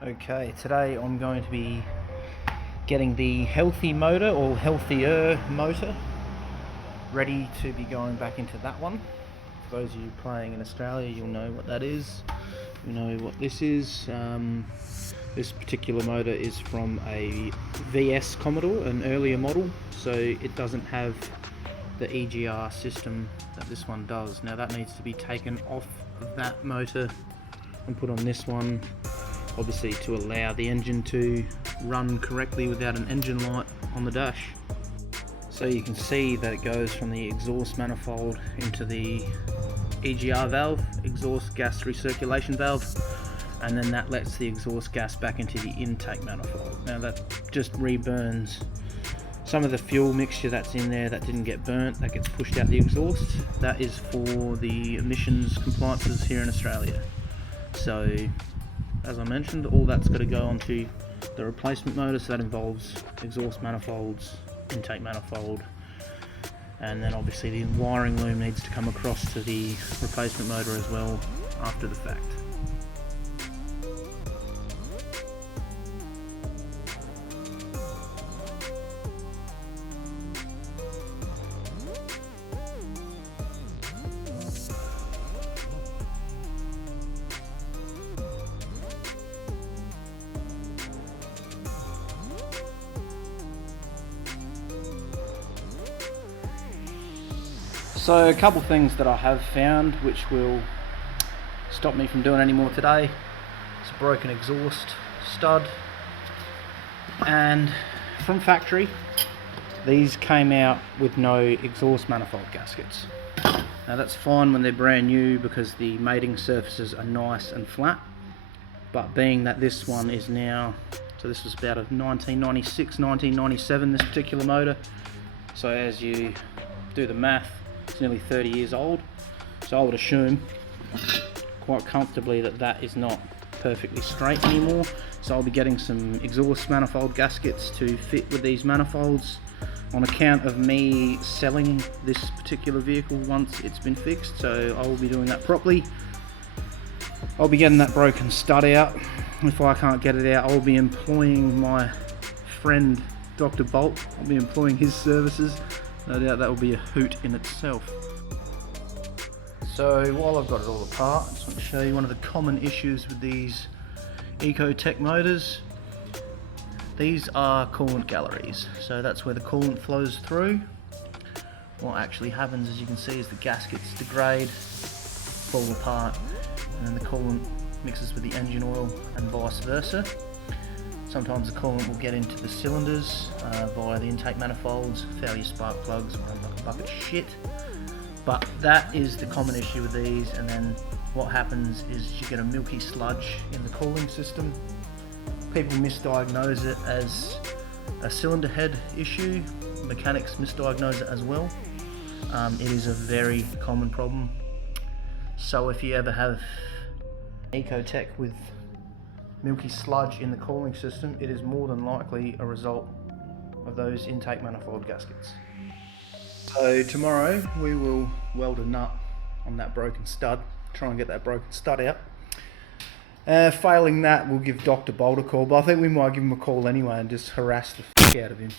Okay, today I'm going to be getting the healthy motor or healthier motor ready to be going back into that one. For those of you playing in Australia, you'll know what that is. You know what this is. This particular motor is from a VS Commodore, an earlier model, so it doesn't have the EGR system that this one does. Now that needs to be taken off of that motor and put on this one, obviously to allow the engine to run correctly without an engine light on the dash. So you can see that it goes from the exhaust manifold into the EGR valve, exhaust gas recirculation valve, and then that lets the exhaust gas back into the intake manifold. Now that just reburns some of the fuel mixture that's in there that didn't get burnt, that gets pushed out the exhaust. That is for the emissions compliances here in Australia. So as I mentioned, all that's got to go onto the replacement motor, so that involves exhaust manifolds, intake manifold, and then obviously the wiring loom needs to come across to the replacement motor as well after the fact. So a couple things that I have found which will stop me from doing any more today. It's a broken exhaust stud, and from factory these came out with no exhaust manifold gaskets. Now that's fine when they're brand new because the mating surfaces are nice and flat, but being that this one is now, so this was about a 1996, 1997, this particular motor, so as you do the math, it's nearly 30 years old, so I would assume quite comfortably that that is not perfectly straight anymore. So I'll be getting some exhaust manifold gaskets to fit with these manifolds on account of me selling this particular vehicle once it's been fixed, so I will be doing that properly. I'll be getting that broken stud out. If I can't get it out, I'll be employing my friend Dr. Bolt. I'll be employing his services. No doubt that will be a hoot in itself. So while I've got it all apart, I just want to show you one of the common issues with these Ecotech motors. These are coolant galleries, so that's where the coolant flows through. What actually happens, as you can see, is the gaskets degrade, fall apart, and then the coolant mixes with the engine oil and vice versa. Sometimes the coolant will get into the cylinders via the intake manifolds, failure spark plugs, run like a bucket of shit. But that is the common issue with these, and then what happens is you get a milky sludge in the cooling system. People misdiagnose it as a cylinder head issue, mechanics misdiagnose it as well. It is a very common problem. So if you ever have Ecotech with milky sludge in the cooling system, it is more than likely a result of those intake manifold gaskets. So tomorrow we will weld a nut on that broken stud, try and get that broken stud out. Failing that, we'll give Dr. Bolt a call, but I think we might give him a call anyway and just harass the fuck out of him.